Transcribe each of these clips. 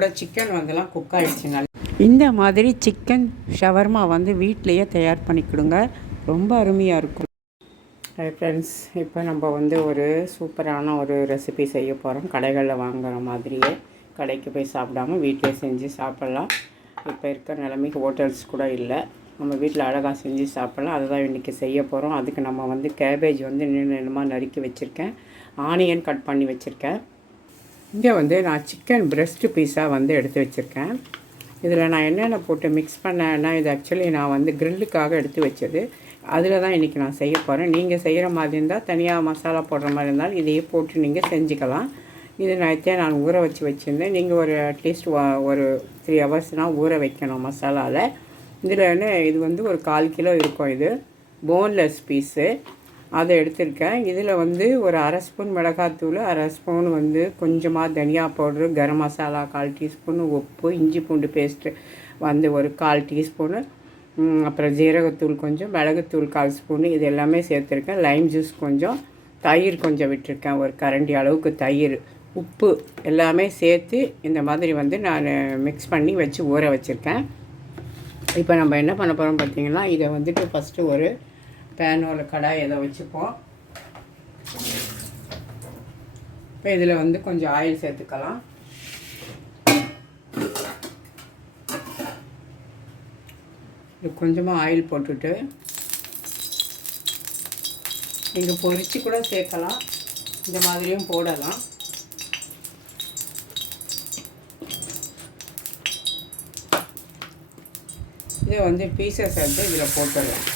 நம்மளோட chicken வந்துலாம் cook ஆகிடுச்சுனால இந்த மாதிரி சிக்கன் ஷவர்மா வந்து வீட்டிலையே தயார் பண்ணிக்கிடுங்க. ரொம்ப அருமையாக இருக்கும். ஹை ஃப்ரெண்ட்ஸ், இப்போ நம்ம வந்து ஒரு சூப்பரான ஒரு ரெசிபி செய்ய போகிறோம். கடைகளில் வாங்குகிற மாதிரியே கடைக்கு போய் சாப்பிடாமல் வீட்டிலே செஞ்சு சாப்பிட்லாம். இப்போ இருக்கிற நிலைமைக்கு ஹோட்டல்ஸ் கூட இல்லை, நம்ம வீட்டில் அழகாக செஞ்சு சாப்பிட்லாம். அதுதான் இன்றைக்கி செய்ய போகிறோம். அதுக்கு நம்ம வந்து கேபேஜ் வந்து நீளமாக நறுக்கி வச்சுருக்கேன், ஆனியன் கட் பண்ணி வச்சுருக்கேன். இங்கே வந்து நான் சிக்கன் பிரெஸ்ட்டு பீஸாக வந்து எடுத்து வச்சுருக்கேன். இதில் நான் என்னென்ன போட்டு மிக்ஸ் பண்ணேன்னா, இது ஆக்சுவலி நான் வந்து க்ரில்லுக்காக எடுத்து வச்சது. அதில் தான் இன்றைக்கி நான் செய்ய போகிறேன். நீங்கள் செய்கிற மாதிரி இருந்தால், தனியாக மசாலா போடுற மாதிரி இருந்தாலும் இதையே போட்டு நீங்கள் செஞ்சுக்கலாம். இது நான் ஊற வச்சுருந்தேன். நீங்கள் ஒரு அட்லீஸ்ட் ஒரு 3 ஹவர்ஸ்னால் ஊற வைக்கணும் மசாலாவில். இதில் இது வந்து ஒரு 1/4 கிலோ இருக்கும். இது போன்லெஸ் பீஸு, அதை எடுத்திருக்கேன். இதில் வந்து ஒரு 1/2 ஸ்பூன் மிளகாத்தூள், 1/2 ஸ்பூன் வந்து கொஞ்சமாக தனியா பவுட்ரு, கரம் மசாலா 1/4 டீஸ்பூன், உப்பு, இஞ்சி பூண்டு பேஸ்ட்டு வந்து ஒரு 1/4 டீஸ்பூனு, அப்புறம் ஜீரகத்தூள் கொஞ்சம், மிளகுத்தூள் 1/4 ஸ்பூனு, இது எல்லாமே சேர்த்துருக்கேன். லைம் ஜூஸ் கொஞ்சம், தயிர் கொஞ்சம் விட்டுருக்கேன், ஒரு கரண்டி அளவுக்கு தயிர், உப்பு எல்லாமே சேர்த்து இந்த மாதிரி வந்து நான் மிக்ஸ் பண்ணி வச்சு ஊற வச்சுருக்கேன். இப்போ நம்ம என்ன பண்ண போகிறோம் பார்த்திங்கன்னா, இதை வந்துட்டு ஃபஸ்ட்டு ஒரு பேனோட கடாய் எதை வச்சுப்போம். இப்போ இதில் வந்து கொஞ்சம் ஆயில் சேர்த்துக்கலாம். இது கொஞ்சமாக ஆயில் போட்டுட்டு நீங்கள் பொரிச்சு கூட சேர்க்கலாம், இந்த மாதிரியும் போடலாம். இதை வந்து பீசஸ் எடுத்து இதில் போட்டுடலாம்.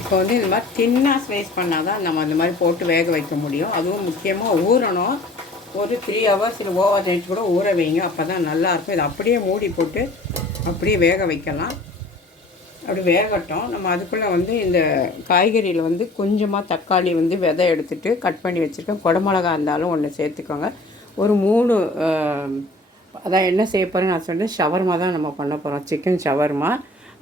இப்போ வந்து இது மாதிரி தின்னாக ஸ்லைஸ் பண்ணால் தான் நம்ம அந்த மாதிரி போட்டு வேக வைக்க முடியும். அதுவும் முக்கியமாக ஊறணும். ஒரு 3 ஹவர்ஸ் இல்லை ஓவர் நைட் கூட ஊற வைங்க, அப்போ தான் நல்லாயிருக்கும். இதை அப்படியே மூடி போட்டு அப்படியே வேக வைக்கலாம். அப்படி வேகட்டும். நம்ம அதுக்குள்ளே வந்து இந்த காய்கறியில் வந்து கொஞ்சமாக தக்காளி வந்து விதை எடுத்துகிட்டு கட் பண்ணி வச்சுருக்கேன். குடமிளகா இருந்தாலும் ஒன்று சேர்த்துக்கோங்க. ஒரு 3 அதான் என்ன செய்ய போகிறேன்னு நான் சொன்னேன், ஷவர்மா தான் நம்ம பண்ண போகிறோம், சிக்கன் ஷவர்மா.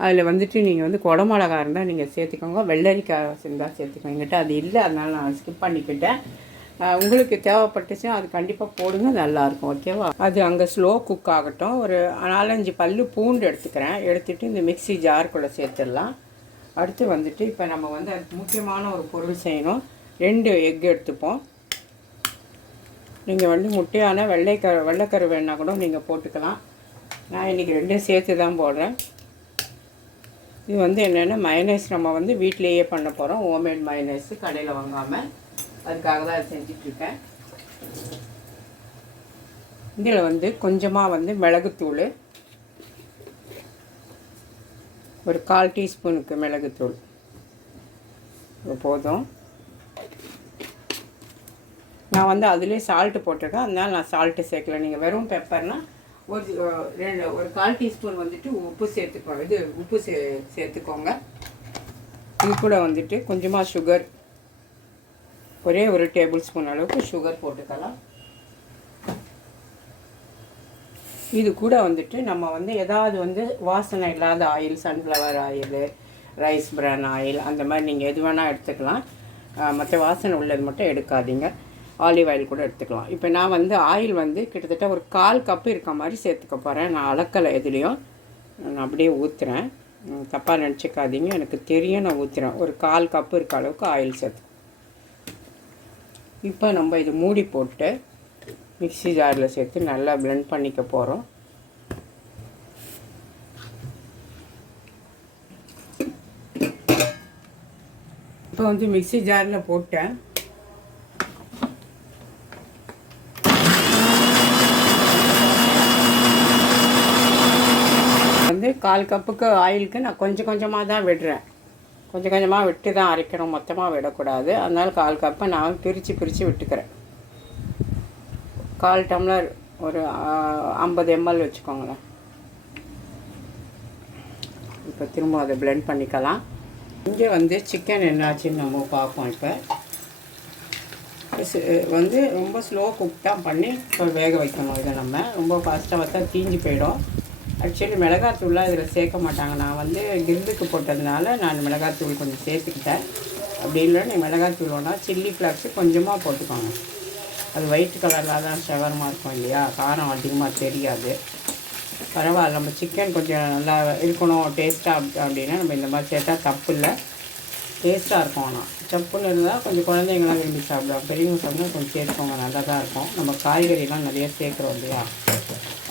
அதில் வந்துட்டு நீங்கள் வந்து குடமிளகா இருந்தால் நீங்கள் சேர்த்துக்கோங்க, வெள்ளரிக்காய் இருந்தால் சேர்த்துக்கோங்க. என்கிட்ட அது இல்லை, அதனால் நான் ஸ்கிப் பண்ணிக்கிட்டேன். உங்களுக்கு தேவைப்பட்டுச்சுன்னா அது கண்டிப்பாக போடுங்க, நல்லாயிருக்கும். ஓகேவா? அது அங்கே ஸ்லோ குக் ஆகட்டும். ஒரு 4-5 பல்லு பூண்டு எடுத்துக்கிறேன். எடுத்துகிட்டு இந்த மிக்ஸி ஜாருக்குள்ளே சேர்த்துடலாம். அடுத்து வந்துட்டு இப்போ நம்ம வந்து அதுக்கு முக்கியமான ஒரு பொருள் செய்யணும். 2 எக் எடுத்துப்போம். நீங்கள் வந்து முட்டையான வெள்ளைக்கரு வேணால் கூட நீங்கள் போட்டுக்கலாம். நான் இன்றைக்கி 2 சேர்த்து தான் போடுறேன். இது வந்து என்னென்னா மயனைஸ் நம்ம வந்து வீட்டிலேயே பண்ண போகிறோம். ஹோம்மேட் மயனைஸு, கடையில் வாங்காமல். அதுக்காக தான் அதை செஞ்சிட்ருக்கேன். இதில் வந்து கொஞ்சமாக வந்து மிளகுத்தூள், ஒரு 1/4 டீஸ்பூனுக்கு மிளகுத்தூள் போதும். நான் வந்து அதிலே சால்ட்டு போட்டிருக்கேன், அதனால் நான் சால்ட்டு சேர்க்கல. நீங்கள் வெறும் பெப்பர்னால் ஒரு 1/4 டீஸ்பூன் வந்துட்டு உப்பு சேர்த்துக்கோங்க. உப்பு சேர்த்துக்கோங்க. இது கூட வந்துட்டு கொஞ்சமாக சுகர், ஒரே ஒரு டேபிள் ஸ்பூன் அளவுக்கு சுகர் போட்டுக்கலாம். இது கூட வந்துட்டு நம்ம வந்து ஏதாவது வந்து வாசனை இல்லாத ஆயில், சன்ஃப்ளவர் ஆயில், ரைஸ் பிரான் ஆயில், அந்த மாதிரி நீங்கள் எது வேணால் எடுத்துக்கலாம். மற்ற வாசனை உள்ளது மட்டும் எடுக்காதீங்க. ஆலிவ் ஆயில் கூட எடுத்துக்கலாம். இப்போ நான் வந்து ஆயில் வந்து கிட்டத்தட்ட ஒரு 1/4 கப்பு இருக்க மாதிரி சேர்த்துக்க போகிறேன். நான் அளக்கலை எதுலேயும், நான் அப்படியே ஊற்றுறேன். தப்பாக நினச்சிக்காதீங்க, எனக்கு தெரியும், நான் ஊற்றுறேன். ஒரு 1/4 கப்பு இருக்க அளவுக்கு ஆயில் சேர்த்து இப்போ நம்ம இது மூடி போட்டு மிக்ஸி ஜாரில் சேர்த்து நல்லா பிளெண்ட் பண்ணிக்க போகிறோம். இப்போ வந்து மிக்ஸி ஜாரில் போட்டேன். வந்து 1/4 கப்புக்கு ஆயிலுக்கு நான் கொஞ்சம் கொஞ்சமாக தான் விடுறேன். கொஞ்சம் கொஞ்சமாக விட்டு தான் அரைக்கணும், மொத்தமாக விடக்கூடாது. அதனால் 1/4 கப்பை நான் பிரித்து விட்டுக்கிறேன். 1/4 டம்ளர் ஒரு 50 ml வச்சுக்கோங்களேன். இப்போ திரும்ப அதை பிளெண்ட் பண்ணிக்கலாம். இங்கே வந்து சிக்கன் என்னாச்சுன்னு நம்ம பார்ப்போம். இப்போ வந்து ரொம்ப ஸ்லோ குக் தான் பண்ணி இப்போ வேக வைக்கணும். இதை நம்ம ரொம்ப ஃபாஸ்ட்டாக பார்த்தா தீஞ்சு போயிடும். ஆக்சுவலி மிளகாத்தூள்லாம் இதில் சேர்க்க மாட்டாங்க. நான் வந்து கிரில்லுக்கு போட்டதுனால நான் மிளகாத்தூள் கொஞ்சம் சேர்த்துக்கிட்டேன். அப்படி இல்லை, நீ மிளகாத்தூள் வேணா சில்லி ஃப்ளாக்ஸு கொஞ்சமாக போட்டுக்கோங்க. அது ஒயிட் கலரில் தான் ஷவர்மா இருக்கும் இல்லையா, காரம் அதிகமாக தெரியாது. பரவாயில்ல, நம்ம சிக்கன் கொஞ்சம் நல்லா இருக்கணும் டேஸ்ட்டாக அப்படின்னா நம்ம இந்த மாதிரி சேர்த்தா தப்பு இல்லை, டேஸ்ட்டாக இருக்கும். ஆனால் சப்புன்னு இருந்தால் கொஞ்சம் குழந்தைங்களாம் விரும்பி சாப்பிடுவோம், பெரியவங்க சாப்பிட்டா கொஞ்சம் சேர்த்துக்கோங்க, நல்லா தான் இருக்கும். நம்ம காய்கறிலாம் நிறைய சேர்க்குறோம் இல்லையா,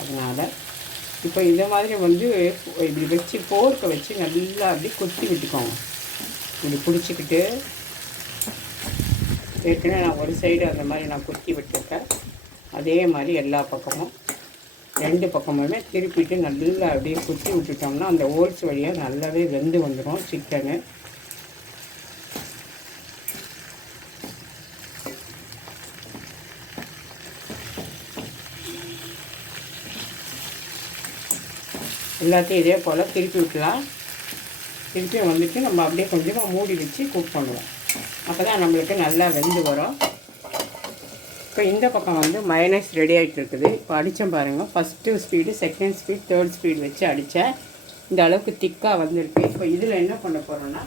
அதனால் இப்போ இந்த மாதிரி வந்து இப்படி வச்சு போர்க்கை வச்சு நல்லா அப்படி குத்தி விட்டுக்கோங்க. இப்படி பிடிச்சிக்கிட்டு ஏற்கனவே நான் ஒரு சைடு அந்த மாதிரி நான் குத்தி விட்டுருக்கேன். அதே மாதிரி எல்லா பக்கமும் 2 பக்கமுமே திருப்பிட்டு நல்லா அப்படியே குத்தி விட்டுட்டோம்னா அந்த ஹோல்ஸ் வழியாக நல்லாவே வெந்து வந்துடும் சிக்கனு. எல்லாத்தையும் இதே போல் திருப்பி விட்டுலாம். திருப்பி வந்துட்டு நம்ம அப்படியே கொஞ்சமாக மூடி வச்சு குக் பண்ணுவோம். அப்போ தான் நம்மளுக்கு நல்லா வெந்து வரும். இப்போ இந்த பக்கம் வந்து மைனஸ் ரெடி ஆகிட்டு இருக்குது. இப்போ அடித்தேன் பாருங்கள், first speed, second speed, third speed வச்சு அடித்தேன். இந்த அளவுக்கு திக்காக வந்துருக்கு. இப்போ இதில் என்ன பண்ண போகிறோன்னா,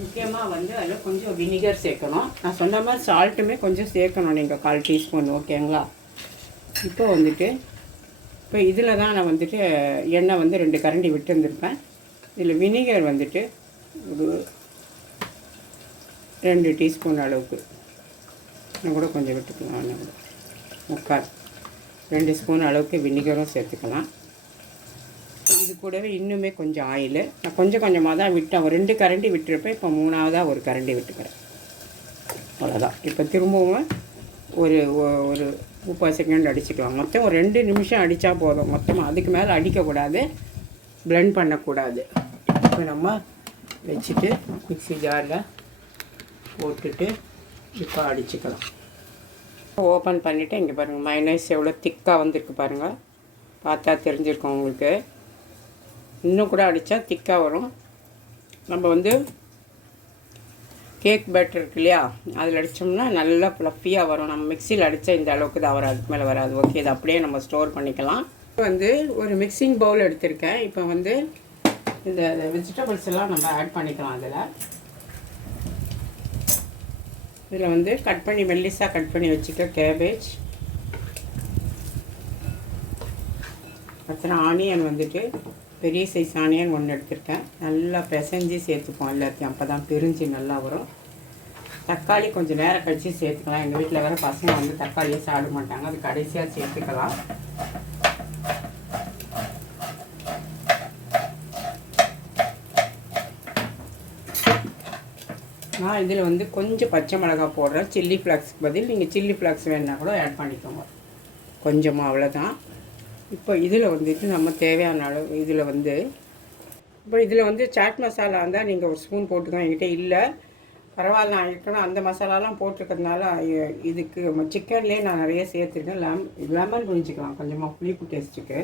முக்கியமாக வந்து அதில் கொஞ்சம் வினிகர் சேர்க்கணும். நான் சொன்ன மாதிரி சால்ட்டுமே கொஞ்சம் சேர்க்கணும் நீங்கள், 1/4 டீஸ்பூன், ஓகேங்களா. இப்போ வந்துட்டு இப்போ இதில் தான் நான் வந்துட்டு எண்ணெய் வந்து 2 கரண்டி விட்டு இருந்திருப்பேன். இதில் வினிகர் வந்துட்டு ஒரு 2 டீஸ்பூன் அளவுக்கு, இன்னும் கூட கொஞ்சம் விட்டுக்கலாம், முக்கால் 2 ஸ்பூன் அளவுக்கு வினிகரும் சேர்த்துக்கலாம். இது கூடவே இன்னுமே கொஞ்சம் ஆயில் நான் கொஞ்சம் கொஞ்சமாக தான் விட்டேன். ஒரு 2 கரண்டி விட்டுருப்பேன், இப்போ 3ஆவதாக ஒரு கரண்டி விட்டுக்கிறேன், அவ்வளோதான். இப்போ திரும்பவும் ஒரு 30 செகண்ட் அடிச்சுக்கலாம். மொத்தம் ஒரு 2 நிமிஷம் அடித்தா போதும், மொத்தமாக அதுக்கு மேலே அடிக்கக்கூடாது, பிளெண்ட் பண்ணக்கூடாது. இப்போ நம்ம வச்சுட்டு மிக்ஸி ஜாரில் போட்டுட்டு இப்போ அடிச்சுக்கலாம். ஓப்பன் பண்ணிவிட்டு இங்கே பாருங்கள், மைனஸ் எவ்வளோ திக்காக வந்திருக்கு பாருங்கள், பார்த்தா தெரிஞ்சிருக்கோம் உங்களுக்கு. இன்னும் கூட அடித்தா திக்காக வரும். நம்ம வந்து கேக் பேட்டர் இருக்கு இல்லையா, அதில் அடித்தோம்னா நல்லா ஃப்ளஃபியாக வரும். நம்ம மிக்சியில் அடித்தா இந்த அளவுக்கு தான் வராது, அதுக்கு மேலே வராது. ஓகே, இது அப்படியே நம்ம ஸ்டோர் பண்ணிக்கலாம். இப்போ வந்து ஒரு மிக்சிங் பவுல் எடுத்திருக்கேன். இப்போ வந்து இந்த வெஜிடபிள்ஸ் எல்லாம் நம்ம ஆட் பண்ணிக்கலாம். இதில் வந்து கட் பண்ணி மெல்லிஸாக கட் பண்ணி வச்சுக்க கேபேஜ், அப்புறம் ஆனியன் வந்துட்டு பெரிய சைஸ் ஆனியன் 1 எடுத்திருக்கேன். நல்லா பிசைஞ்சு சேர்த்துப்போம் எல்லாத்தையும், அப்போ தான் பிரிஞ்சு நல்லா வரும். தக்காளி கொஞ்சம் நேரம் கழித்து சேர்த்துக்கலாம். எங்கள் வீட்டில் வேறு பசங்க வந்து தக்காளியே சாப்பிட மாட்டாங்க, அது கடைசியாக சேர்த்துக்கலாம். நான் இதில் வந்து கொஞ்சம் பச்சை மிளகாய் போடுறேன், சில்லி ஃப்ளாக்ஸ்க்கு பதில் நீங்கள் சில்லி ஃப்ளாக்ஸ் வேணுன்னா கூட ஆட் பண்ணிக்கோங்க, கொஞ்சமாக, அவ்வளோதான். இப்போ இதில் வந்துட்டு நம்ம தேவையான அளவு இதில் வந்து இப்போ இதில் வந்து சாட் மசாலா இருந்தால் நீங்கள் ஒரு ஸ்பூன் போட்டுக்கலாம். என்கிட்ட இல்லை, பரவாயில்ல, நான் இருக்கணும் அந்த மசாலாலாம் போட்டிருக்கிறதுனால இதுக்கு சிக்கன்லேயே நான் நிறைய சேர்த்துருக்கேன். லெமன் புரிஞ்சிக்கலாம் கொஞ்சமாக புளிப்பு டேஸ்ட்டுக்கு.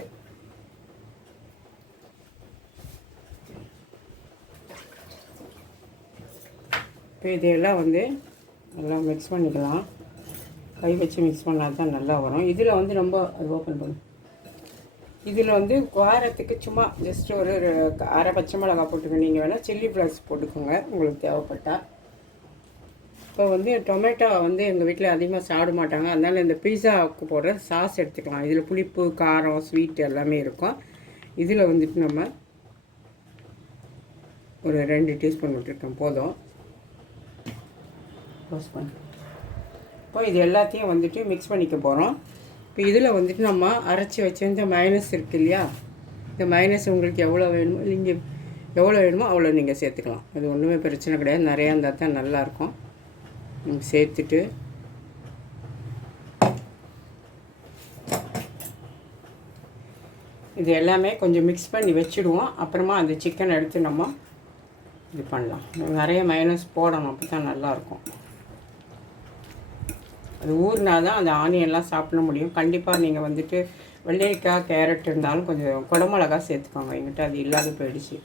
இப்போ இதையெல்லாம் வந்து நல்லா மிக்ஸ் பண்ணிக்கலாம். கை வச்சு மிக்ஸ் பண்ணால் தான் நல்லா வரும். இதில் வந்து ரொம்ப அது ஓப்பன் பண்ணும். இதில் வந்து காரத்துக்கு சும்மா ஜஸ்ட் ஒரு 1/2 பச்சை மிளகாய் போட்டுக்கோங்க. நீங்கள் வேணால் சில்லி ஃப்ளேக்ஸ் போட்டுக்கோங்க உங்களுக்கு தேவைப்பட்டால். இப்போ வந்து டொமேட்டோ வந்து எங்கள் வீட்டில் அதிகமாக சாப்பிட மாட்டாங்க, அதனால் இந்த பீஸாவுக்கு போடுற சாஸ் எடுத்துக்கலாம். இதில் புளிப்பு, காரம், ஸ்வீட் எல்லாமே இருக்கும். இதில் வந்துட்டு நம்ம ஒரு 2 டீஸ்பூன் விட்டுருக்கோம், போதும். க்ளோஸ் பண்ணி இப்போ இது எல்லாத்தையும் வந்துட்டு மிக்ஸ் பண்ணிக்க போகிறோம். இப்போ இதில் வந்துட்டு நம்ம அரைச்சி வச்சிருந்த மைனஸ் இருக்குது இல்லையா, இந்த மைனஸ் உங்களுக்கு எவ்வளோ வேணுமோ, நீங்கள் எவ்வளோ வேணுமோ அவ்வளோ நீங்கள் சேர்த்துக்கலாம். அது ஒன்றுமே பிரச்சனை கிடையாது, நிறையா இருந்தால் தான் நல்லாயிருக்கும். நீங்கள் சேர்த்துட்டு இது எல்லாமே கொஞ்சம் மிக்ஸ் பண்ணி வச்சுடுவோம். அப்புறமா அந்த சிக்கன் எடுத்து நம்ம இது பண்ணலாம். நிறைய மைனஸ் போடணும், அப்போ தான் நல்லாயிருக்கும். அது ஊறினா தான் அந்த ஆனியன்லாம் சாப்பிட முடியும். கண்டிப்பாக நீங்கள் வந்துட்டு வெள்ளரிக்காய், கேரட் இருந்தாலும் கொஞ்சம் குடமிளகா சேர்த்துக்கோங்க. எங்கிட்ட அது இல்லாத போயிடுச்சு,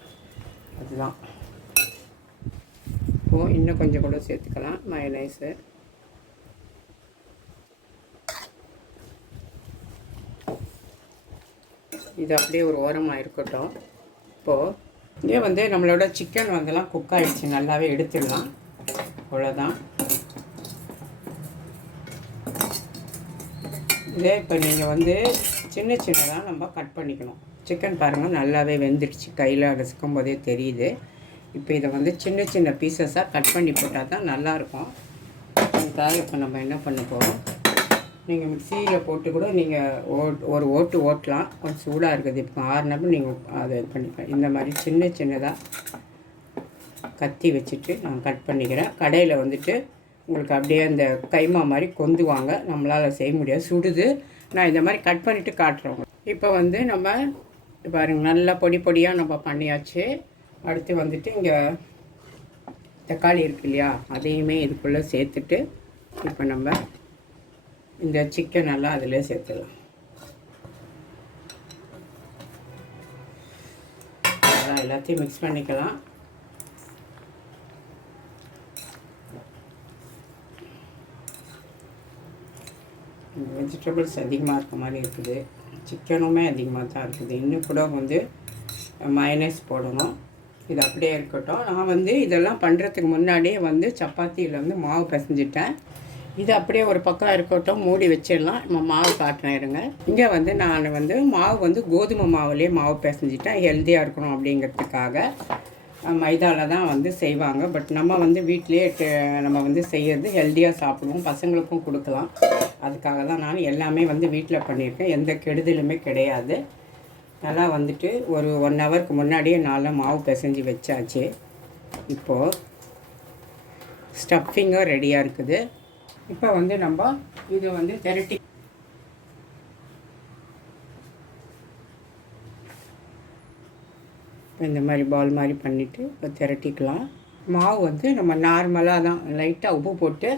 அதுதான். இப்போது இன்னும் கொஞ்சம் கூட சேர்த்துக்கலாம் மயோனைஸு. இது அப்படியே ஒரு ஓரமாக இருக்கட்டும். இப்போது இதே வந்து நம்மளோட சிக்கன் வந்துலாம் குக் ஆகிடுச்சு, நல்லாவே எடுத்துடலாம். அவ்வளோதான். இதே இப்போ நீங்கள் வந்து சின்ன சின்னதாக நம்ம கட் பண்ணிக்கணும். சிக்கன் பாருங்கள் நல்லாவே வெந்துடுச்சு, கையில் ரசிக்கும் போதே தெரியுது. இப்போ இதை வந்து சின்ன சின்ன பீசஸாக கட் பண்ணி போட்டால் தான் நல்லாயிருக்கும். அதுக்காக இப்போ நம்ம என்ன பண்ண போகிறோம், நீங்கள் மிக்சியில் போட்டு கூட நீங்கள் ஒரு ஓட்டு ஓட்டலாம். கொஞ்சம் சூடாக இருக்குது. இப்போ ஆறுனப்போ நீங்கள் அதை இது பண்ணிக்கலாம். இந்த மாதிரி சின்ன சின்னதாக கத்தி வச்சுட்டு நான் கட் பண்ணிக்கிறேன். கடையில் வந்துட்டு உங்களுக்கு அப்படியே அந்த கைமா மாதிரி கொந்துவாங்க, நம்மளால் செய்ய முடியாது, சுடுது. நான் இந்த மாதிரி கட் பண்ணிவிட்டு காட்டுறோம். இப்போ வந்து நம்ம பாருங்கள் நல்லா பொடி பொடியாக நம்ம பண்ணியாச்சு. அடுத்து வந்துட்டு இங்கே தக்காளி இருக்கு இல்லையா, அதையுமே இதுக்குள்ளே சேர்த்துட்டு இப்போ நம்ம இந்த சிக்கன் எல்லாம் அதில் சேர்த்துடலாம். அதான் எல்லாத்தையும் மிக்ஸ் பண்ணிக்கலாம். வெஜிடபிள்ஸ் அதிகமாக இருக்க மாதிரி இருக்குது, சிக்கனுமே அதிகமாக தான் இருக்குது. இன்னும் கூட வந்து மயனஸ் போடணும். இது அப்படியே இருக்கட்டும். நான் வந்து இதெல்லாம் பண்ணுறதுக்கு முன்னாடியே வந்து சப்பாத்தியில் வந்து மாவு பிசைஞ்சிட்டேன். இது அப்படியே ஒரு பக்கம் இருக்கட்டும், மூடி வச்சிடலாம். நம்ம மாவு காட்டுறேன் இருங்க. இங்கே வந்து நான் வந்து மாவு வந்து கோதுமை மாவுலேயே மாவு பிசைஞ்சிட்டேன், ஹெல்த்தியாக இருக்கணும் அப்படிங்கிறதுக்காக. மைதாவில் தான் வந்து செய்வாங்க, பட் நம்ம வந்து வீட்டிலே நம்ம வந்து செய்கிறது ஹெல்த்தியாக சாப்பிடுவோம், பசங்களுக்கும் கொடுக்கலாம். அதுக்காக தான் நான் எல்லாமே வந்து வீட்டில் பண்ணியிருக்கேன், எந்த கெடுதலுமே கிடையாது. நல்லா வந்துட்டு ஒரு 1 ஹவருக்கு முன்னாடியே நல்லா மாவு பிசைஞ்சு வச்சாச்சு. இப்போது ஸ்டஃபிங்கும் ரெடியாக இருக்குது. இப்போ வந்து நம்ம இது வந்து திரட்டி இந்த மாதிரி பால் மாதிரி பண்ணிவிட்டு இப்போ திரட்டிக்கலாம். மாவு வந்து நம்ம நார்மலாக தான் லைட்டாக உப்பு போட்டு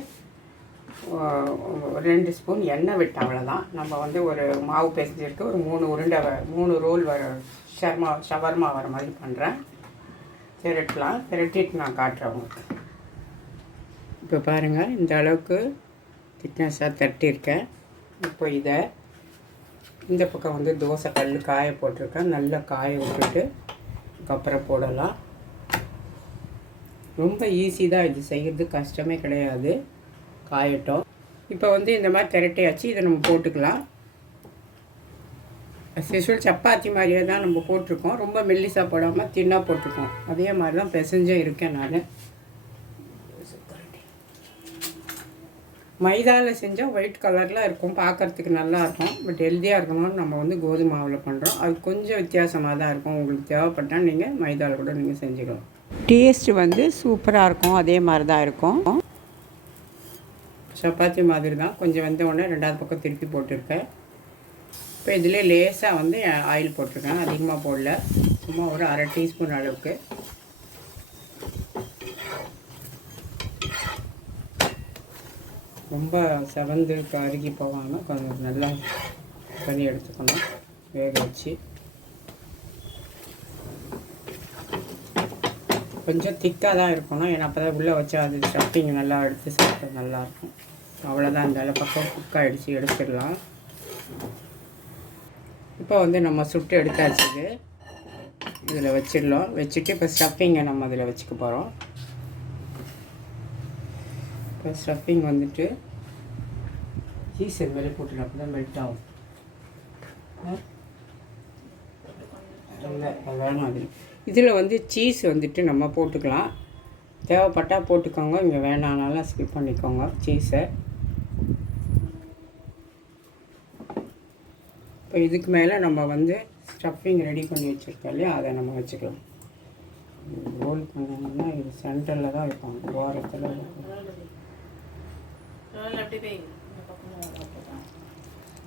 2 ஸ்பூன் எண்ணெய் விட்டு அவ்வளோதான். நம்ம வந்து ஒரு மாவு பிசைஞ்சிருக்கு, ஒரு 3 உருண்டை 3 ரோல் வர ஷவர்மா வர மாதிரி பண்ணுறேன். திரட்டலாம். திரட்டிட்டு நான் காட்டுறேன் உங்களுக்கு. இப்போ பாருங்கள் இந்த அளவுக்கு திக்னஸாக தட்டியிருக்கேன். இப்போ இதை இந்த பக்கம் வந்து தோசை கல் காய போட்டிருக்கேன், நல்லா காய விட்டுட்டு அதுக்கப்புறம் போடலாம். ரொம்ப ஈஸி தான் இது செய்கிறது, கஷ்டமே கிடையாது. காயட்டும். இப்போ வந்து இந்த மாதிரி திரட்டியாச்சு, இதை நம்ம போட்டுக்கலாம். ஸ்பெஷல் சப்பாத்தி மாதிரியே தான் நம்ம போட்டிருக்கோம், ரொம்ப மெல்லிசாக போடாமல் தின்னாக போட்டிருக்கோம். அதே மாதிரி தான் பிசைஞ்சே இருக்கேன் நான். மைதாவில் செஞ்சால் ஒயிட் கலரில் இருக்கும், பார்க்குறதுக்கு நல்லாயிருக்கும். பட் ஹெல்த்தியாக இருக்கணும்னு நம்ம வந்து கோதுமை மாவில் பண்ணுறோம், அது கொஞ்சம் வித்தியாசமாக தான் இருக்கும். உங்களுக்கு தேவைப்பட்டால் நீங்கள் மைதாவில் கூட நீங்கள் செஞ்சுக்கலாம். டேஸ்ட்டு வந்து சூப்பராக இருக்கும், அதே மாதிரி தான் இருக்கும். சப்பாத்தி மாதிரி தான். கொஞ்சம் வெந்த உடனே 2வது பக்கம் திருப்பி போட்டிருக்கேன். இப்போ இதில் லேசாக வந்து ஆயில் போட்டிருக்கேன், அதிகமாக போடல, சும்மா ஒரு 1/2 டீஸ்பூன் அளவுக்கு. ரொம்ப செவந்து அருகி போகாமல் கொஞ்சம் நல்லா பண்ணி எடுத்துக்கணும், வேக வச்சு. கொஞ்சம் திக்காக தான் இருக்கணும், ஏன்னா அப்போ தான் உள்ளே வச்சா அது ஸ்டஃபிங் நல்லா எடுத்து சாப்பிட்டா நல்லாயிருக்கும். அவ்வளோதான், இந்த பக்கம் குக் ஆகிடுச்சு, எடுத்துடலாம். இப்போ வந்து நம்ம சுட்டு எடுத்தாச்சு. இதில் வச்சிடலாம். வச்சுட்டு இப்போ ஸ்டஃபிங்கை நம்ம அதில் வச்சுக்க போகிறோம். இப்போ ஸ்டஃபிங் வந்துட்டு சீஸ் மேலே போட்டுடலாம், அப்போ தான் மெல்ட் ஆகும். அதான் மாதிரி இதில் வந்து சீஸ் வந்துட்டு நம்ம போட்டுக்கலாம், தேவைப்பட்டால் போட்டுக்கோங்க, இங்கே வேணானாலும் ஸ்கிப் பண்ணிக்கோங்க சீஸை. இப்போ இதுக்கு மேலே நம்ம வந்து ஸ்டஃபிங் ரெடி பண்ணி வச்சுருக்கோம் இல்லையா, அதை நம்ம வச்சுக்கலாம். ரோல் பண்ணோம்னா இது சென்டரில் தான் வைப்பாங்க, ஓரத்தில்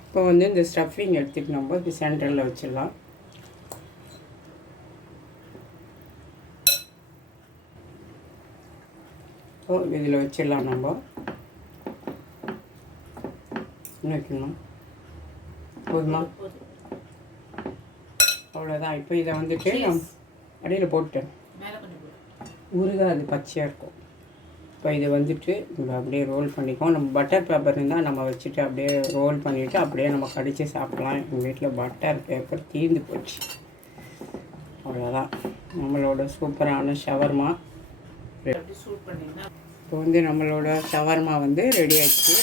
இப்போ வந்து இந்த ஸ்டஃபிங் எடுத்துகிட்டு நம்ம இது சென்டரில் வச்சிடலாம். ஸோ இதில் வச்சிடலாம். நம்ம என்ன வைக்கணும், போதுமா? அவ்வளோதான். இப்போ இதை வந்துட்டு அடியில் போட்டேன், ஊறுகாய் அது பச்சையாக இருக்கும். இப்போ இதை வந்துட்டு நம்ம அப்படியே ரோல் பண்ணிக்கோம். நம்ம பட்டர் பேப்பர் இருந்தால் நம்ம வச்சுட்டு அப்படியே ரோல் பண்ணிவிட்டு அப்படியே நம்ம கடித்து சாப்பிட்லாம். எங்கள் வீட்டில் பட்டர் பேப்பர் தீர்ந்து போச்சு. அவ்வளோதான், நம்மளோட சூப்பரான ஷவர்மா. இப்போ வந்து நம்மளோட ஷவர்மா வந்து ரெடி ஆகிடுச்சு.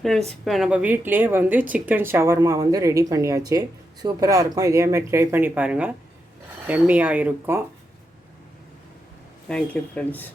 ஃப்ரெண்ட்ஸ், இப்போ நம்ம வீட்டிலே வந்து சிக்கன் ஷவர்மா வந்து ரெடி பண்ணியாச்சு. சூப்பராக இருக்கும். இதேமாதிரி ட்ரை பண்ணி பாருங்கள். எம்மியாக இருக்கும். Thank you friends.